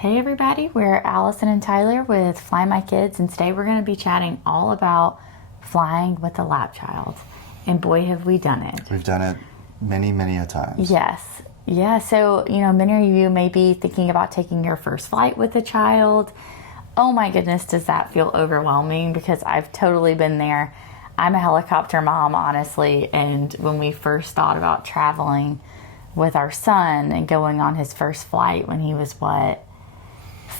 Hey everybody, we're Allison and Tyler with Fly My Kids, and today we're going to be chatting all about flying with a lap child. And boy, have we done it. We've done it many, many a times. Yes. Yeah, so, many of you may be thinking about taking your first flight with a child. Oh my goodness, does that feel overwhelming? Because I've totally been there. I'm a helicopter mom, honestly, and when we first thought about traveling with our son and going on his first flight when he was,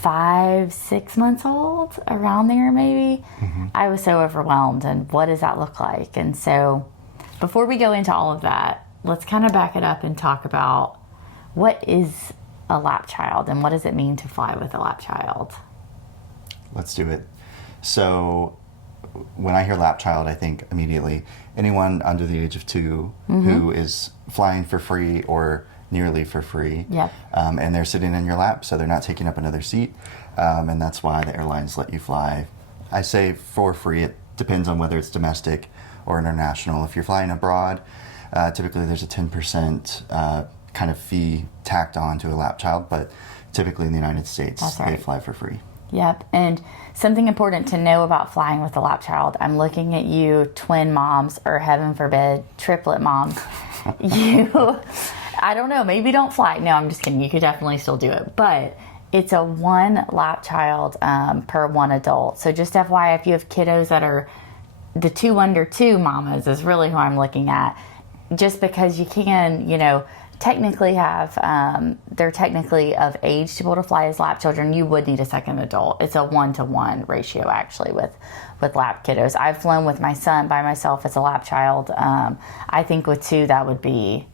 5-6 months old, around there maybe. I was so overwhelmed, and what does that look like? And so before we go into all of that, let's kind of back it up and talk about what is a lap child and what does it mean to fly with a lap child? Let's do it. So when I hear lap child, I think immediately anyone under the age of 2 who is flying for free or nearly for free. Yep. And they're sitting in your lap, so they're not taking up another seat. And that's why the airlines let you fly. I say for free. It depends on whether it's domestic or international. If you're flying abroad, typically there's a 10% kind of fee tacked on to a lap child, but typically in the United States, they fly for free. Yep. And something important to know about flying with a lap child, I'm looking at you, twin moms, or heaven forbid, triplet moms. I don't know, maybe don't fly. No, I'm just kidding. You could definitely still do it. But it's a 1 lap child per 1 adult. So just FYI, if you have kiddos that are the 2 under 2 mamas is really who I'm looking at. Just because you can, technically have, they're technically of age to be able to fly as lap children, you would need a second adult. It's a 1-to-1 ratio actually with lap kiddos. I've flown with my son by myself as a lap child. I think with 2 that would be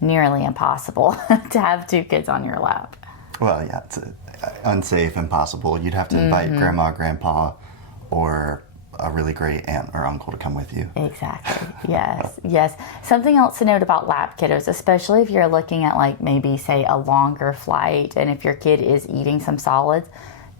nearly impossible to have 2 kids on your lap. Well, yeah, it's unsafe, impossible. You'd have to invite grandma, grandpa, or a really great aunt or uncle to come with you. Exactly. Yes. Something else to note about lap kiddos, especially if you're looking at maybe say a longer flight and if your kid is eating some solids,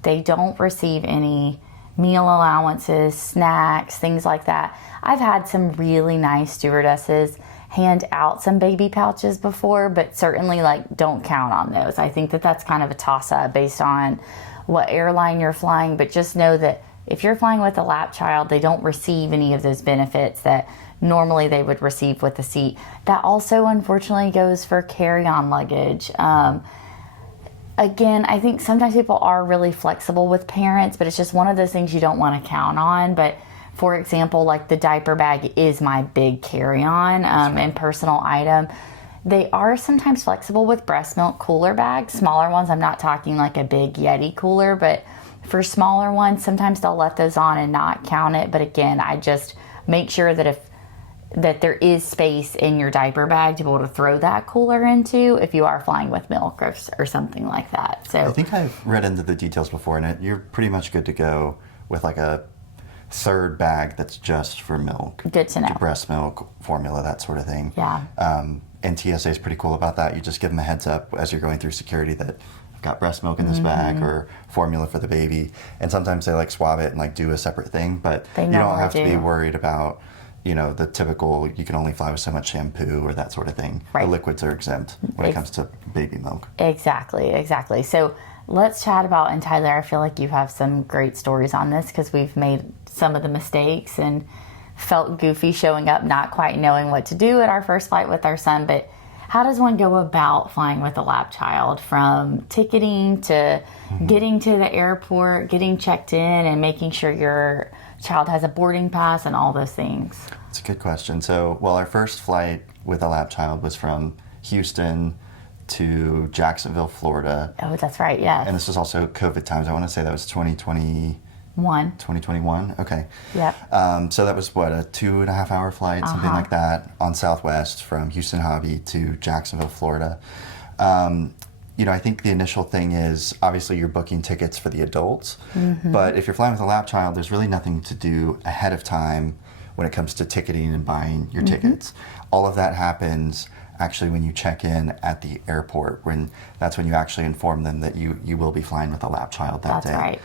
they don't receive any meal allowances, snacks, things like that. I've had some really nice stewardesses hand out some baby pouches before, but certainly don't count on those. I think that that's kind of a toss-up based on what airline you're flying, but just know that if you're flying with a lap child, they don't receive any of those benefits that normally they would receive with the seat. That also unfortunately goes for carry-on luggage. Again, I think sometimes people are really flexible with parents, but it's just one of those things you don't want to count on. But for example, the diaper bag is my big carry-on and personal item. They are sometimes flexible with breast milk cooler bags, smaller ones. I'm not talking a big Yeti cooler, but for smaller ones, sometimes they'll let those on and not count it. But again, I just make sure that that there is space in your diaper bag to be able to throw that cooler into if you are flying with milk or something like that. So I think I've read into the details before, and you're pretty much good to go with a third bag that's just for milk. Good to know. Breast milk, formula, that sort of thing. Yeah. And TSA is pretty cool about that. You just give them a heads up as you're going through security that I've got breast milk in this bag or formula for the baby. And sometimes they swab it and do a separate thing, but you don't have to be worried about the typical, you can only fly with so much shampoo or that sort of thing. Right. The liquids are exempt when it comes to baby milk. Exactly. So let's chat about, and Tyler, I feel like you have some great stories on this because we've made some of the mistakes and felt goofy showing up, not quite knowing what to do at our first flight with our son. But how does one go about flying with a lap child, from ticketing to getting to the airport, getting checked in, and making sure your child has a boarding pass and all those things? It's a good question. So, our first flight with a lap child was from Houston to Jacksonville, Florida. Oh, that's right, yes. And this was also COVID times. I want to say that was 2021. Okay. Yep. So that was a 2.5 hour flight, something like that, on Southwest from Houston Hobby to Jacksonville, Florida. I think the initial thing is obviously you're booking tickets for the adults, but if you're flying with a lap child, there's really nothing to do ahead of time when it comes to ticketing and buying your tickets. All of that happens actually when you check in at the airport, that's when you actually inform them that you will be flying with a lap child that day. That's right.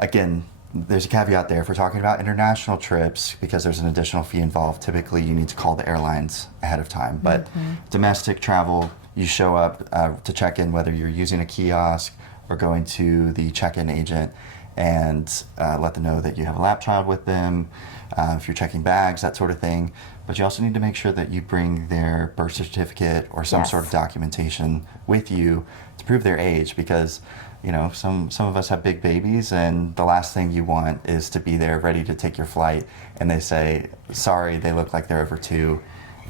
Again, there's a caveat there. If we're talking about international trips, because there's an additional fee involved, typically you need to call the airlines ahead of time. But domestic travel, you show up to check in, whether you're using a kiosk or going to the check-in agent and let them know that you have a lap child with them, if you're checking bags, that sort of thing. But you also need to make sure that you bring their birth certificate or some Yes. sort of documentation with you to prove their age, because you know, some of us have big babies, and the last thing you want is to be there ready to take your flight and they say, sorry, they look like they're over 2,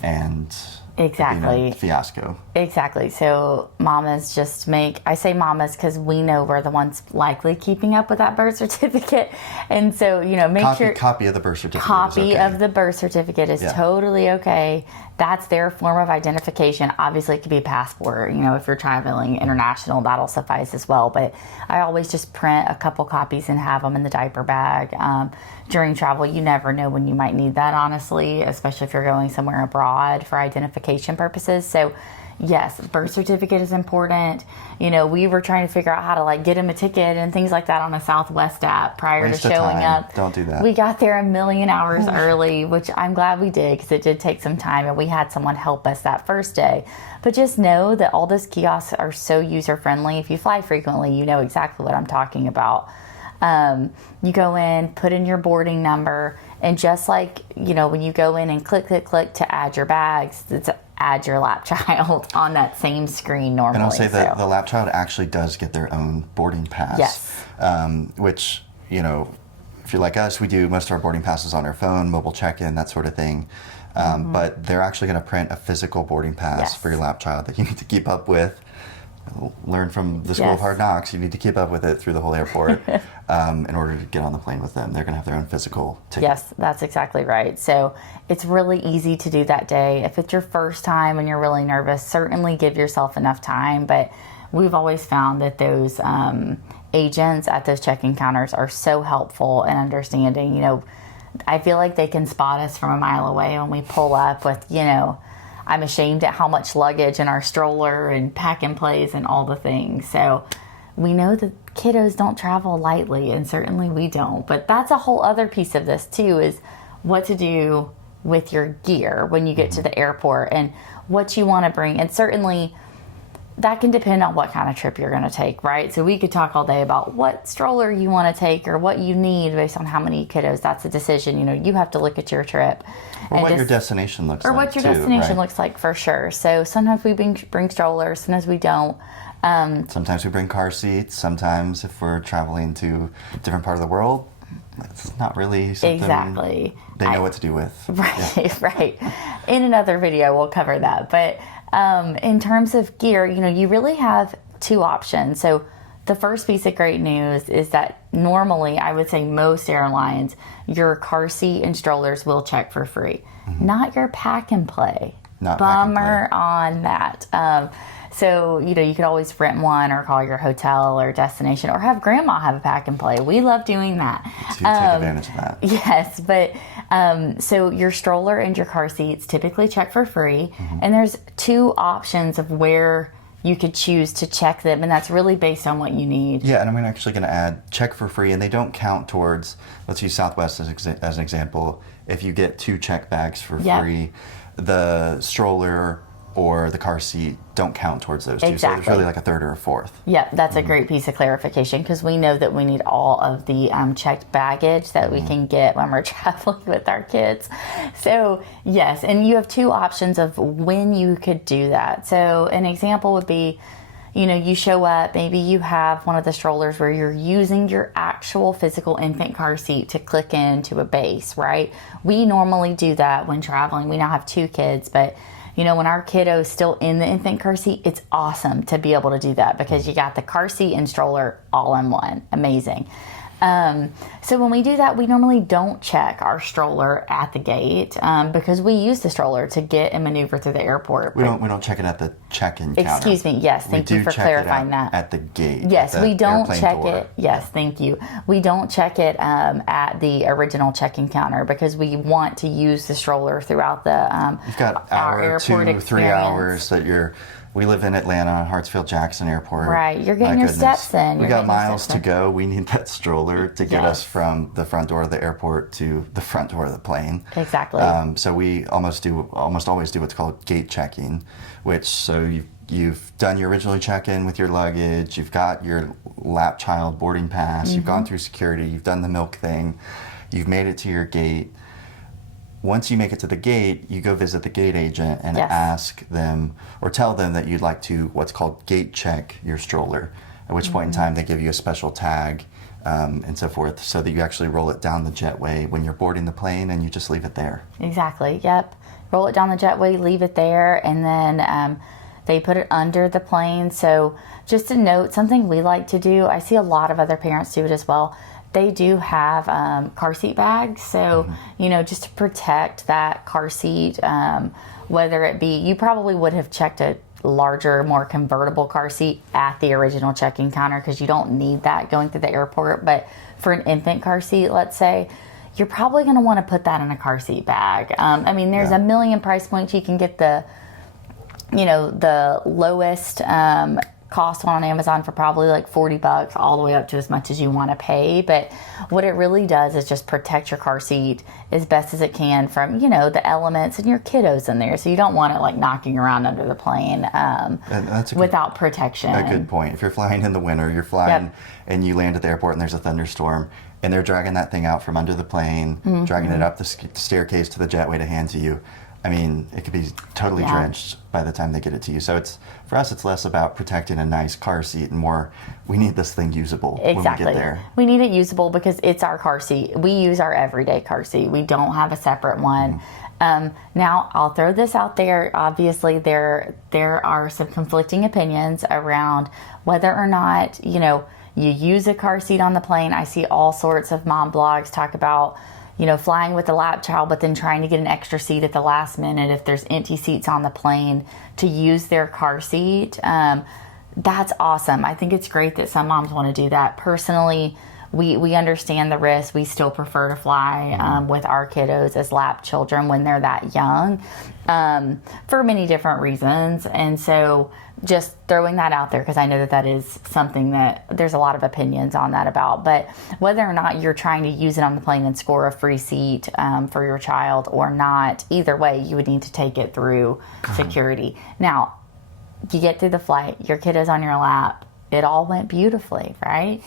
and Exactly. Fiasco. Exactly. So mamas just I say mamas because we know we're the ones likely keeping up with that birth certificate. And so, make sure. Copy of the birth certificate. Copy of the birth certificate is Yeah. totally okay. That's their form of identification. Obviously, it could be a passport. If you're traveling international, that'll suffice as well. But I always just print a couple copies and have them in the diaper bag. During travel, you never know when you might need that, honestly, especially if you're going somewhere abroad for identification purposes. So, yes, birth certificate is important. We were trying to figure out how to get them a ticket and things like that on a Southwest app prior Waste to of showing time. up. Don't do that. We got there a million hours early, which I'm glad we did because it did take some time, and we had someone help us that first day. But just know that all those kiosks are so user friendly. If you fly frequently, you know exactly what I'm talking about. You go in, put in your boarding number, and just like, when you go in and click to add your bags, it's add your lap child on that same screen normally. And I'll say that the lap child actually does get their own boarding pass. Yes. Which, if you're like us, we do most of our boarding passes on our phone, mobile check-in, that sort of thing. But they're actually going to print a physical boarding pass Yes. for your lap child that you need to keep up with. Learn from the School of Yes. Hard Knocks. You need to keep up with it through the whole airport in order to get on the plane with them. They're going to have their own physical ticket. Yes, that's exactly right. So it's really easy to do that day. If it's your first time and you're really nervous, certainly give yourself enough time. But we've always found that those agents at those check-in counters are so helpful and understanding. I feel like they can spot us from a mile away when we pull up with, I'm ashamed at how much luggage in our stroller and pack and plays and all the things. So we know that kiddos don't travel lightly, and certainly we don't. But that's a whole other piece of this too, is what to do with your gear when you get to the airport and what you want to bring. And certainly that can depend on what kind of trip you're going to take, right? So we could talk all day about what stroller you want to take or what you need based on how many kiddos. That's a decision. You have to look at your trip. Or what your destination looks like. Or what your too, destination right? looks like, for sure. So sometimes we bring strollers, sometimes we don't. Sometimes we bring car seats. Sometimes if we're traveling to a different part of the world, it's not really something Exactly. they know what to do with. Right, right. In another video, we'll cover that. But in terms of gear, you really have two options. So the first piece of great news is that normally, I would say most airlines, your car seat and strollers will check for free. Not your pack and play. Not pack and Bummer on that. So, you could always rent one or call your hotel or destination or have grandma have a pack and play. We love doing that. To take advantage of that. Yes, but so your stroller and your car seats typically check for free. And there's two options of where you could choose to check them, and that's really based on what you need. Yeah, and I'm actually going to add check for free, and they don't count towards, let's use Southwest as an example. If you get 2 check bags for Yep. free, the stroller or the car seat don't count towards those two. So Exactly. there's really like a third or a fourth. Yep, that's a great piece of clarification because we know that we need all of the checked baggage that we can get when we're traveling with our kids. So, yes, and you have two options of when you could do that. So, an example would be, you show up, maybe you have one of the strollers where you're using your actual physical infant car seat to click into a base, right? We normally do that when traveling. We now have 2 kids, but when our kiddo is still in the infant car seat, it's awesome to be able to do that because you got the car seat and stroller all in one. Amazing. So when we do that, we normally don't check our stroller at the gate because we use the stroller to get and maneuver through the airport. We don't check it at the check-in counter. Excuse me. Yes, thank you for clarifying that. At the gate. Yes, at the we don't airplane check door. it. Yes, thank you. We don't check it at the original check-in counter because we want to use the stroller throughout the You've got our hour, airport 2, 3 experience. hours that we live in Atlanta, Hartsfield-Jackson Airport. Right, you're getting My your goodness. steps in. We You're got getting your miles steps to in. go. We need that stroller to get Yes. us from the front door of the airport to the front door of the plane. Exactly. So we almost always do what's called gate checking, which so you've done your original check-in with your luggage, you've got your lap child boarding pass, you've gone through security, you've done the milk thing, you've made it to your gate. Once you make it to the gate, you go visit the gate agent and ask them or tell them that you'd like to what's called gate check your stroller, at which point in time they give you a special tag and so forth, so that you actually roll it down the jetway when you're boarding the plane and you just leave it there. Exactly, yep. Roll it down the jetway, leave it there, and then they put it under the plane. So just a note, something we like to do, I see a lot of other parents do it as well, they do have car seat bags. So, you know, just to protect that car seat, whether it be, you probably would have checked a larger, more convertible car seat at the original check-in counter because you don't need that going through the airport. But for an infant car seat, let's say, you're probably going to want to put that in a car seat bag. I mean, there's a million price points. You can get the, you know, the lowest cost one on Amazon for probably like $40 all the way up to as much as you want to pay. But what it really does is just protect your car seat as best as it can from, you know, the elements and your kiddos in there. So you don't want it like knocking around under the plane without protection. A good point. If you're flying in the winter, you're flying and you land at the airport and there's a thunderstorm and they're dragging that thing out from under the plane, dragging it up the staircase to the jetway to hand to you. I mean, it could be totally drenched by the time they get it to you. So it's, for us, it's less about protecting a nice car seat and more, we need this thing usable when we get there. We need it usable because it's our car seat. We use our everyday car seat. We don't have a separate one. Now, I'll throw this out there. Obviously, there are some conflicting opinions around whether or not, you know, you use a car seat on the plane. I see all sorts of mom blogs talk about, you know, flying with a lap child, but then trying to get an extra seat at the last minute if there's empty seats on the plane to use their car seat. That's awesome. I think it's great that some moms want to do that. Personally, we understand the risk. We still prefer to fly with our kiddos as lap children when they're that young for many different reasons. And so just throwing that out there because I know that that is something that there's a lot of opinions on that about. But whether or not you're trying to use it on the plane and score a free seat for your child or not, either way, you would need to take it through security. Now, you get through the flight, your kid is on your lap, it all went beautifully, right?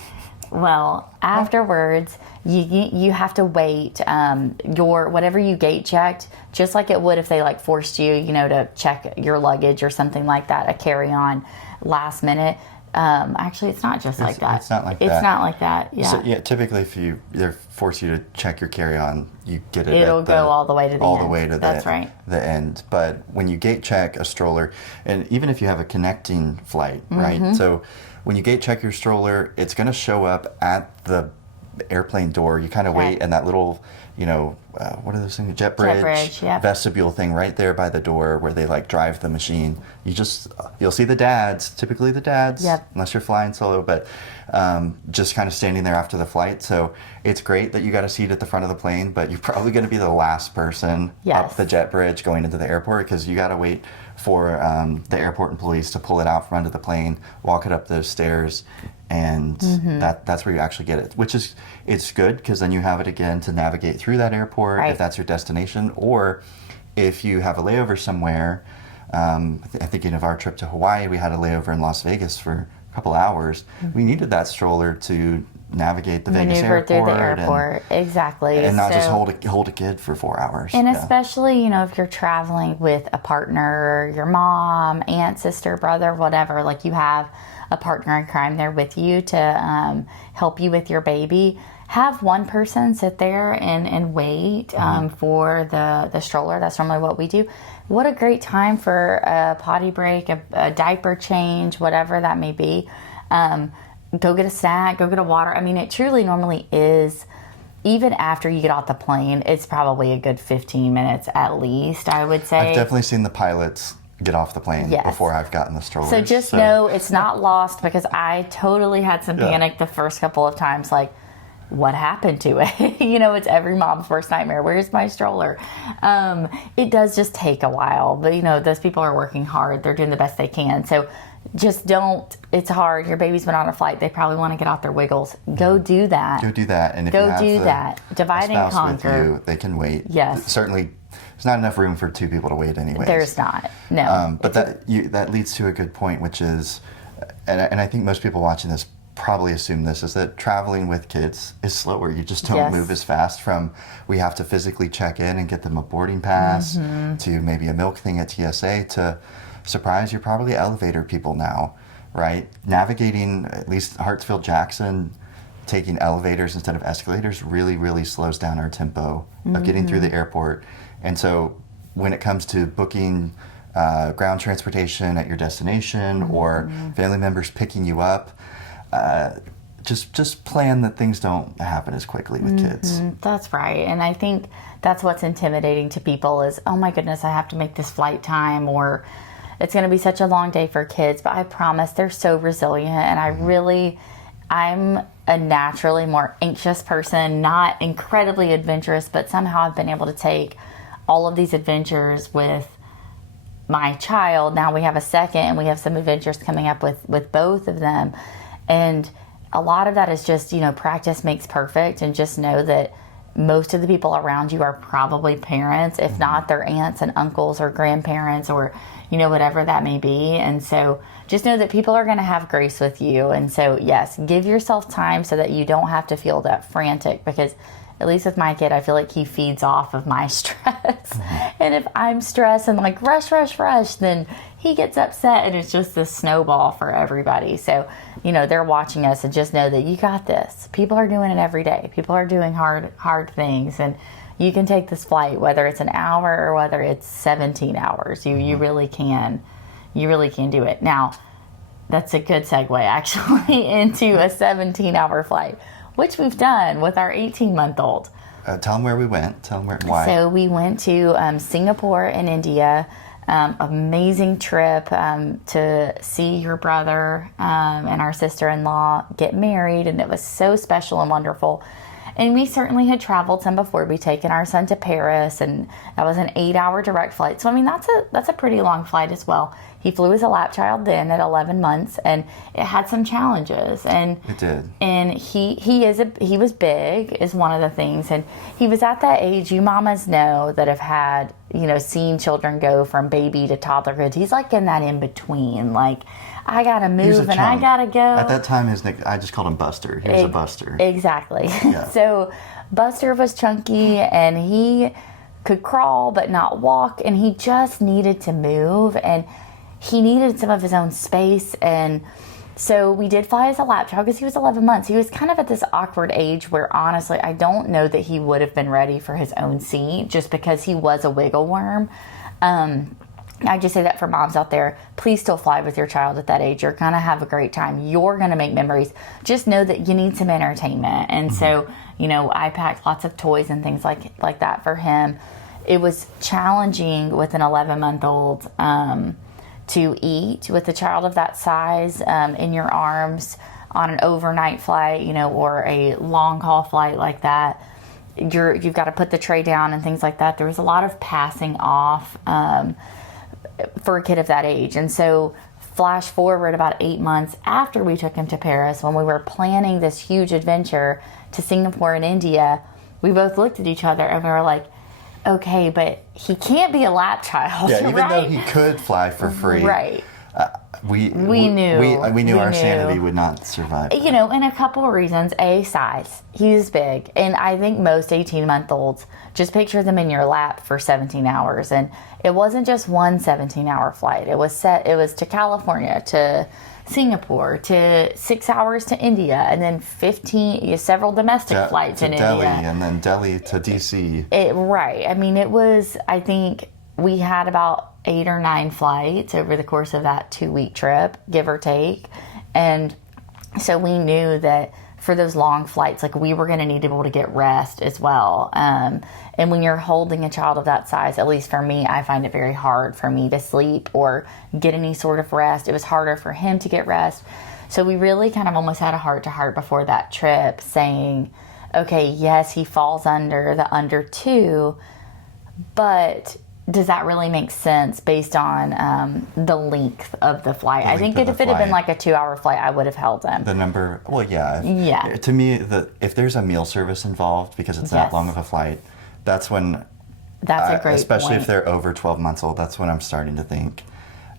Well, afterwards, you have to wait your whatever you gate checked, just like it would if they like forced you, you know, to check your luggage or something like that, a carry-on last minute. Actually, it's not just like that. It's not like that. It's not like that. Yeah. So, yeah. Typically, if they force you to check your carry-on, you get it. It'll go all the way to the end. All the way to That's right. The end. But when you gate check a stroller, and even if you have a connecting flight, right? So when you gate check your stroller, it's going to show up at the airplane door. You kind of wait, and that little, you know, what are those things? Jet bridge vestibule thing right there by the door where they like drive the machine. You'll see the dads, typically the dads, unless you're flying solo, but just kind of standing there after the flight. So it's great that you got a seat at the front of the plane, but you're probably going to be the last person up the jet bridge going into the airport because you got to wait for the airport employees to pull it out from under the plane, walk it up those stairs, and that's where you actually get it, which is, it's good because then you have it again to navigate through that airport if that's your destination, or if you have a layover somewhere. I'm thinking of our trip to Hawaii, we had a layover in Las Vegas for a couple hours. We needed that stroller to navigate the Vegas airport. Through the airport, exactly. And not just hold a kid for 4 hours. And especially, you know, if you're traveling with a partner, your mom, aunt, sister, brother, whatever, like you have a partner in crime there with you to help you with your baby. Have one person sit there and wait for the stroller. That's normally what we do. What a great time for a potty break, a diaper change, whatever that may be. Go get a snack, go get a water. I mean, it truly normally is, even after you get off the plane, it's probably a good 15 minutes at least, I would say. I've definitely seen the pilots get off the plane before I've gotten the stroller. So just know it's not lost, because I totally had some panic the first couple of times, like, what happened to it? You know, it's every mom's worst nightmare. Where's my stroller? It does just take a while, but you know, those people are working hard. They're doing the best they can. So just it's hard. Your baby's been on a flight. They probably want to get out their wiggles. Go do that. Go do that. And if go you have do that. Divide and conquer. With you, they can wait. Yes. Certainly there's not enough room for two people to wait anyways. There's not. No. But that leads to a good point, which is, and I think most people watching this probably assume this, is that traveling with kids is slower. You just don't move as fast from, we have to physically check in and get them a boarding pass, to maybe a milk thing at TSA, to surprise, you're probably elevator people now, right? Navigating, at least Hartsfield Jackson, taking elevators instead of escalators really, really slows down our tempo of getting through the airport. And so when it comes to booking ground transportation at your destination or family members picking you up, just plan that things don't happen as quickly with kids. That's right. And I think that's what's intimidating to people is, oh my goodness, I have to make this flight time, or it's going to be such a long day for kids. But I promise they're so resilient. And I'm a naturally more anxious person, not incredibly adventurous, but somehow I've been able to take all of these adventures with my child. Now we have a second, and we have some adventures coming up with both of them. And a lot of that is just, practice makes perfect, and just know that most of the people around you are probably parents, if not their aunts and uncles or grandparents or, whatever that may be. And so just know that people are going to have grace with you. And so, yes, give yourself time so that you don't have to feel that frantic, because at least with my kid, I feel like he feeds off of my stress. And if I'm stressed and like rush, then he gets upset, and it's just this snowball for everybody. So, they're watching us, and just know that you got this. People are doing it every day. People are doing hard things, and you can take this flight, whether it's an hour or whether it's 17 hours. You really can. You really can do it. Now, that's a good segue actually into a 17-hour flight, which we've done with our 18-month-old. Tell them where we went. Tell them why. So we went to Singapore and India. Amazing trip to see your brother and our sister-in-law get married, and it was so special and wonderful. And we certainly had traveled some before. We'd taken our son to Paris, and that was an 8-hour direct flight. So, I mean, that's a pretty long flight as well. He flew as a lap child then at 11 months, and it had some challenges. And it did. And he was big is one of the things. And he was at that age, you mamas know, that have had, seen children go from baby to toddlerhood. He's like in that in between, like, I gotta move and I gotta go. At that time, I just called him Buster. He was a Buster. Exactly. Yeah. So Buster was chunky, and he could crawl but not walk, and he just needed to move, and he needed some of his own space. And so we did fly as a lap child because he was 11 months. He was kind of at this awkward age where, honestly, I don't know that he would have been ready for his own seat, just because he was a wiggle worm. I just say that for moms out there, please still fly with your child at that age. You're going to have a great time. You're going to make memories. Just know that you need some entertainment. And so, I packed lots of toys and things like that for him. It was challenging with an 11-month-old to eat with a child of that size in your arms on an overnight flight, or a long haul flight like that. You've got to put the tray down and things like that. There was a lot of passing off for a kid of that age. And so flash forward about 8 months after we took him to Paris, when we were planning this huge adventure to Singapore and India, we both looked at each other and we were like, okay, but he can't be a lap child. Yeah, even right? though he could fly for free. Right. We knew our sanity would not survive. And a couple of reasons. A, size. He's big. And I think most 18-month-olds, just picture them in your lap for 17 hours. And it wasn't just one 17-hour flight. It was to California, to Singapore, to 6 hours to India, and then several domestic flights in Delhi, India. and then Delhi to DC. Right. I mean, I think we had about 8 or 9 flights over the course of that 2-week trip, give or take. And so we knew that for those long flights, like, we were going to need to be able to get rest as well. And when you're holding a child of that size, at least for me, I find it very hard for me to sleep or get any sort of rest. It was harder for him to get rest. So we really kind of almost had a heart-to-heart before that trip saying, okay, yes, he falls under the under 2, but does that really make sense based on the length of the flight? I think if it had been like a 2-hour flight, I would have held him. The number, well, yeah. Yeah. To me, if there's a meal service involved, because it's that long of a flight, that's when That's a great especially point. if they're over 12 months old. That's when I'm starting to think.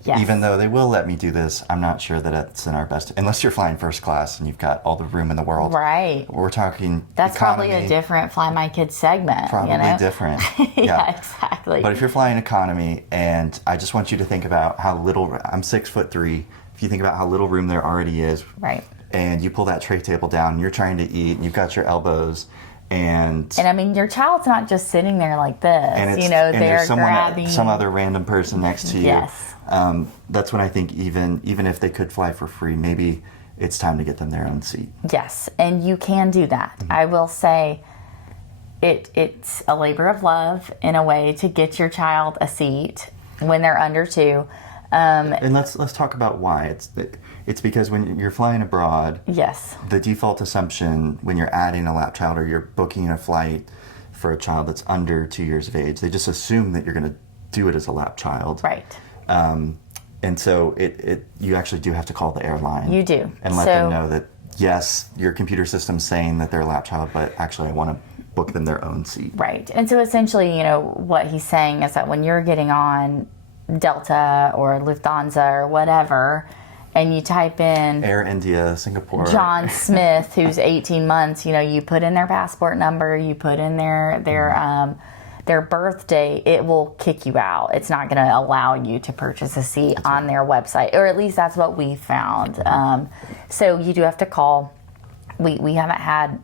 Yes. Even though they will let me do this, I'm not sure that it's in our best. Unless you're flying first class and you've got all the room in the world. Right. We're talking That's economy, probably a different Fly My Kids segment. probably you know? different. Yeah, exactly. But if you're flying economy, and I just want you to think about how little, I'm 6'3". If you think about how little room there already is, Right. and you pull that tray table down, and you're trying to eat, and you've got your elbows, and I mean, your child's not just sitting there like this. it's, you know, and they're there's someone, grabbing. some other random person next to you. Yes. That's when I think even if they could fly for free, maybe it's time to get them their own seat. Yes, and you can do that. I will say it's a labor of love in a way to get your child a seat when they're under 2. And let's talk about why. It's because when you're flying abroad, Yes. the default assumption when you're adding a lap child or you're booking a flight for a child that's under 2 years of age, they just assume that you're going to do it as a lap child. Right. And so you actually do have to call the airline. You do. And let them know that, yes, your computer system's saying that they're a lap child, but actually I want to book them their own seat. Right. And so essentially, you know, what he's saying is that when you're getting on Delta or Lufthansa or whatever, and you type in Air India, Singapore. John Smith, who's 18 months, you know, you put in their passport number, you put in their birthday, it will kick you out. It's not going to allow you to purchase a seat on their website, or at least that's what we found. So you do have to call. We haven't had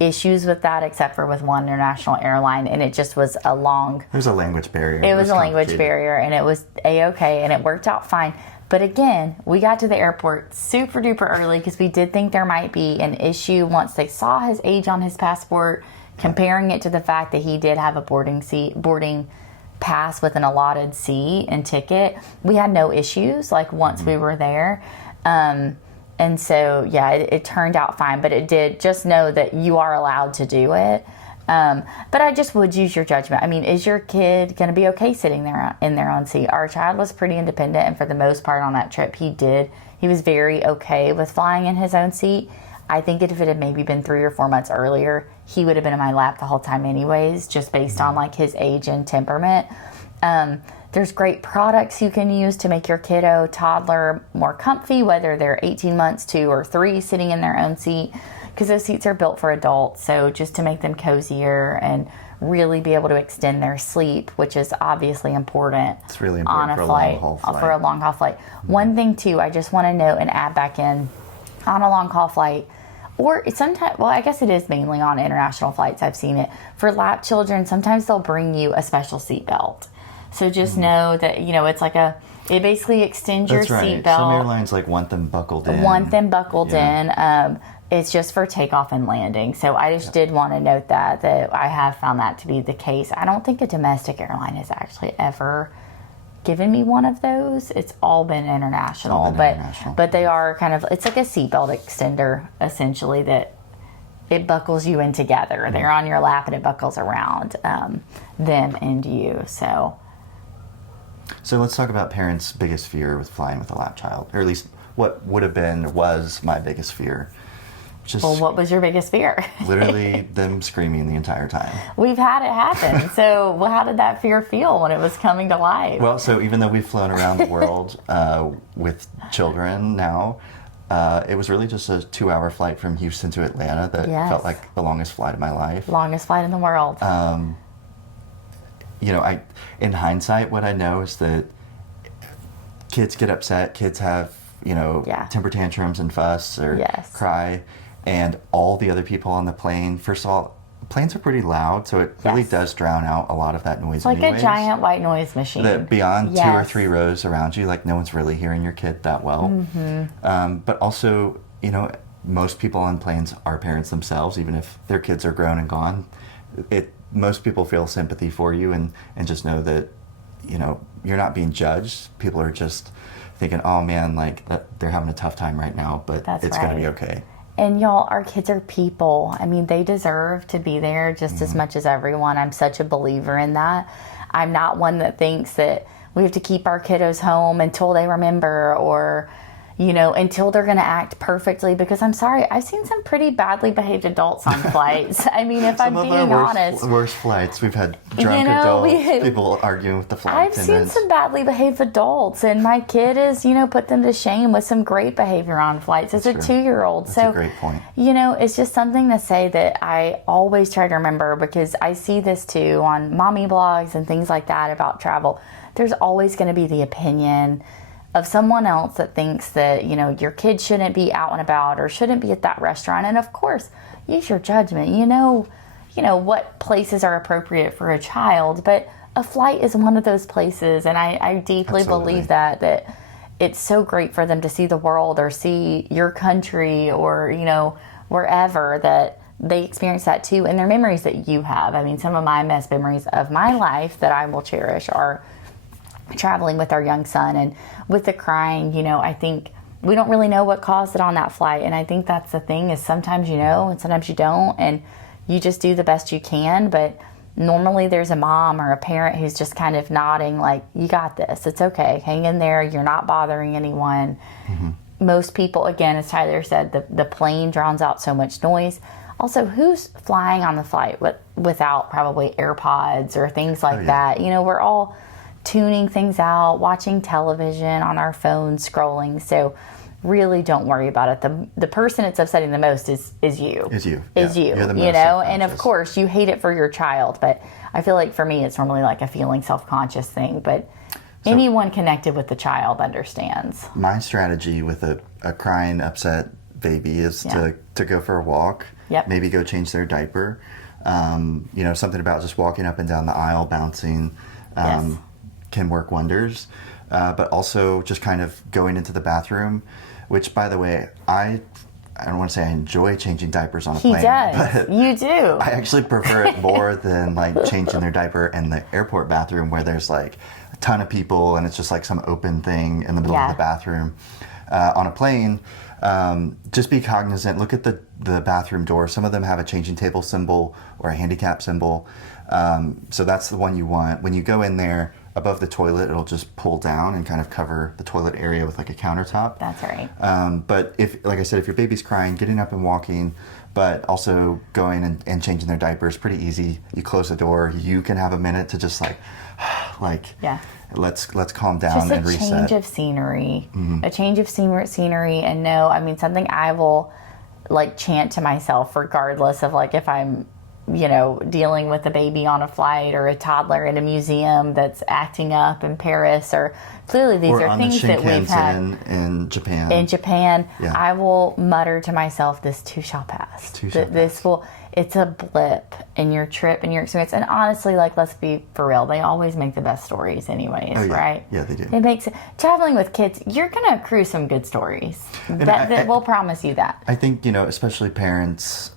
issues with that except for with one international airline, and it just was a long. There's a language barrier. It was a language complicated. barrier, and it was A-okay, and it worked out fine. But again, we got to the airport super duper early because we did think there might be an issue once they saw his age on his passport, comparing it to the fact that he did have a boarding pass with an allotted seat and ticket. We had no issues like once we were there. And so, yeah, it turned out fine, but it did just know that you are allowed to do it. But I just would use your judgment. I mean, is your kid going to be okay sitting there in their own seat? Our child was pretty independent, and for the most part on that trip, he was very okay with flying in his own seat. I think if it had maybe been 3 or 4 months earlier, he would have been in my lap the whole time anyways, just based on like his age and temperament. There's great products you can use to make your kiddo, toddler more comfy, whether they're 18 months, 2 or 3 sitting in their own seat, because those seats are built for adults. So just to make them cozier and really be able to extend their sleep, which is obviously important. It's really important on for a a flight, long-haul flight. For a long haul flight. One thing too, I just want to note and add back in on a long haul flight, or sometimes, well, I guess it is mainly on international flights. I've seen it for lap children. Sometimes they'll bring you a special seat belt. So just know that, you know, it's like it basically extends your That's right. seat belt. Some airlines want them buckled in. In. It's just for takeoff and landing. So I just did want to note that I have found that to be the case. I don't think a domestic airline has actually ever given me one of those. It's all been international. But they are kind of, it's like a seatbelt extender, essentially, that it buckles you in together. They're on your lap and it buckles around them and you. So let's talk about parents' biggest fear with flying with a lap child, or at least what was my biggest fear. Well, what was your biggest fear? Literally them screaming the entire time. We've had it happen. So how did that fear feel when it was coming to life? Well, so even though we've flown around the world with children now, it was really just a 2-hour flight from Houston to Atlanta that felt like the longest flight of my life. Longest flight in the world. You know, in hindsight, what I know is that kids get upset. Kids have, temper tantrums and fuss or cry. And all the other people on the plane, first of all, planes are pretty loud, so it really does drown out a lot of that noise. It's like a giant white noise machine. That beyond 2 or 3 rows around you, like no one's really hearing your kid that well. Mm-hmm. But also, most people on planes are parents themselves, even if their kids are grown and gone. Most people feel sympathy for you and just know that, you're not being judged. People are just thinking, oh man, like they're having a tough time right now, but it's going to be okay. And y'all, our kids are people. I mean, they deserve to be there just as much as everyone. I'm such a believer in that. I'm not one that thinks that we have to keep our kiddos home until they remember, or, until they're going to act perfectly. Because I'm sorry, I've seen some pretty badly behaved adults on flights. I mean, if I'm being honest. Worst flights. We've had drunk adults, people arguing with the flight I've attendants. seen some badly behaved adults, and my kid is, put them to shame with some great behavior on flights as a 2-year-old. That's a great point. It's just something to say that I always try to remember, because I see this too on mommy blogs and things like that about travel. There's always going to be the opinion of someone else that thinks that, your kid shouldn't be out and about or shouldn't be at that restaurant. And of course, use your judgment. You know what places are appropriate for a child, but a flight is one of those places. And I deeply believe that it's so great for them to see the world or see your country or, wherever, that they experience that too. And they're memories that you have. I mean, some of my best memories of my life that I will cherish are traveling with our young son. And with the crying, I think we don't really know what caused it on that flight. And I think that's the thing, is sometimes you know and sometimes you don't, and you just do the best you can. But normally there's a mom or a parent who's just kind of nodding like, you got this, it's okay, hang in there, you're not bothering anyone. Most people, again, as Tyler said, the plane drowns out so much noise. Also, who's flying on the flight without probably AirPods or things like that? We're all tuning things out, watching television on our phones, scrolling. So really don't worry about it. The person it's upsetting the most is you. Is you. Is you. You're the most and of course you hate it for your child, but I feel like for me it's normally like a feeling self-conscious thing, but anyone connected with the child understands. My strategy with a crying, upset baby is to go for a walk, maybe go change their diaper. Something about just walking up and down the aisle, bouncing, can work wonders. But also just kind of going into the bathroom, which, by the way, I don't want to say I enjoy changing diapers on a plane. He does. You do. I actually prefer it more than like changing their diaper in the airport bathroom, where there's like a ton of people and it's just like some open thing in the middle of the bathroom. On a plane, just be cognizant. Look at the bathroom door. Some of them have a changing table symbol or a handicap symbol. So that's the one you want. When you go in there, above the toilet, it'll just pull down and kind of cover the toilet area with like a countertop. That's right. But like I said, if your baby's crying, getting up and walking, but also going and changing their diapers, pretty easy. You close the door. You can have a minute to just let's calm down and reset. Just a change of scenery. A change of scenery. And something I will chant to myself, regardless of if I'm dealing with a baby on a flight or a toddler in a museum that's acting up in Paris, or clearly these are things that we've had in Japan. I will mutter to myself, this too shall pass. It's a blip in your trip and your experience. And honestly, let's be for real, they always make the best stories anyways, right? Yeah, they do. It makes traveling with kids, you're going to accrue some good stories. We'll promise you that. I think, especially parents,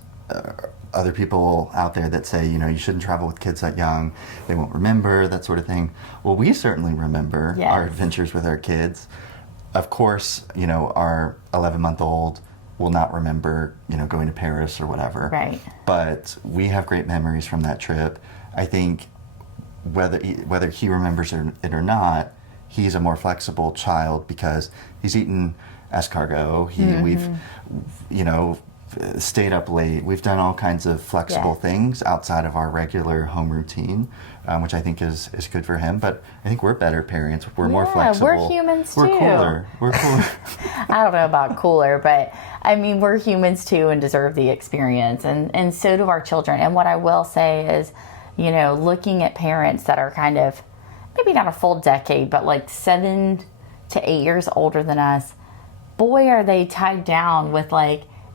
other people out there that say, you shouldn't travel with kids that young, they won't remember, that sort of thing. Well, we certainly remember our adventures with our kids. Of course, our 11-month-old will not remember, going to Paris or whatever. Right. But we have great memories from that trip. I think whether he remembers it or not, he's a more flexible child because he's eaten escargot. We've, stayed up late. We've done all kinds of flexible things outside of our regular home routine, which I think is good for him. But I think we're better parents. We're more flexible. We're humans too. We're cooler. I don't know about cooler, but we're humans too and deserve the experience. And so do our children. And what I will say is, looking at parents that are kind of, maybe not a full decade, but 7 to 8 years older than us, boy, are they tied down with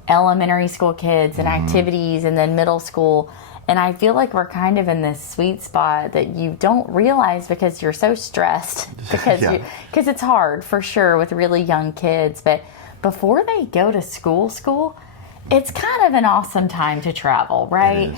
elementary school kids and activities, and then middle school. And I feel like we're kind of in this sweet spot that you don't realize because you're so stressed because it's hard for sure with really young kids. But before they go to school, it's kind of an awesome time to travel, right?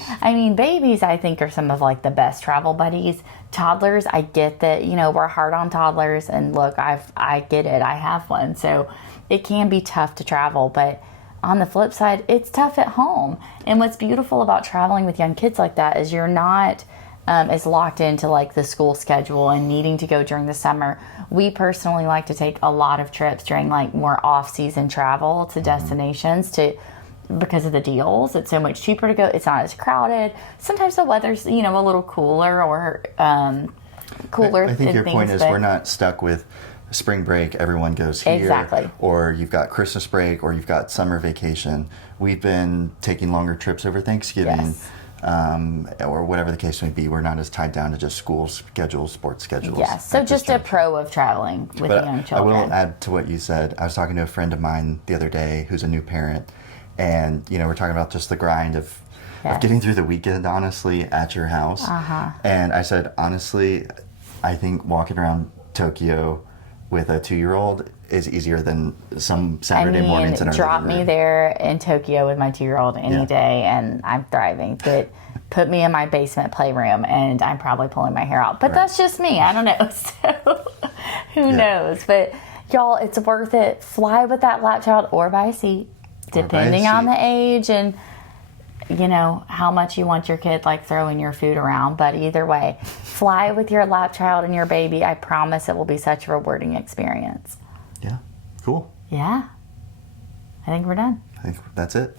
Babies, I think, are some of the best travel buddies. Toddlers, I get that, we're hard on toddlers, and look, I get it. I have one. So it can be tough to travel, but on the flip side, it's tough at home. And what's beautiful about traveling with young kids like that is you're not is locked into like the school schedule and needing to go during the summer, we personally like to take a lot of trips during like more off-season travel to destinations because of the deals. It's so much cheaper to go. It's not as crowded. Sometimes the weather's, a little cooler or cooler. I think your point is we're not stuck with spring break, everyone goes here. Exactly. Or you've got Christmas break, or you've got summer vacation. We've been taking longer trips over Thanksgiving, or whatever the case may be. We're not as tied down to just school schedules, sports schedules. Yes. So just a pro of traveling with young children. I will add to what you said. I was talking to a friend of mine the other day who's a new parent, and we're talking about just the grind of getting through the weekend, honestly, at your house. And I said, honestly, I think walking around Tokyo with a 2-year-old is easier than some Saturday mornings in our drop living room. me there in Tokyo with my 2-year-old any day, and I'm thriving. But put me in my basement playroom, and I'm probably pulling my hair out. But that's just me. I don't know. So who knows? But y'all, it's worth it. Fly with that lap child or by a seat, depending on the age and how much you want your kid like throwing your food around. But either way, fly with your lap child and your baby. I promise it will be such a rewarding experience. Yeah. Cool. Yeah. I think we're done. I think that's it.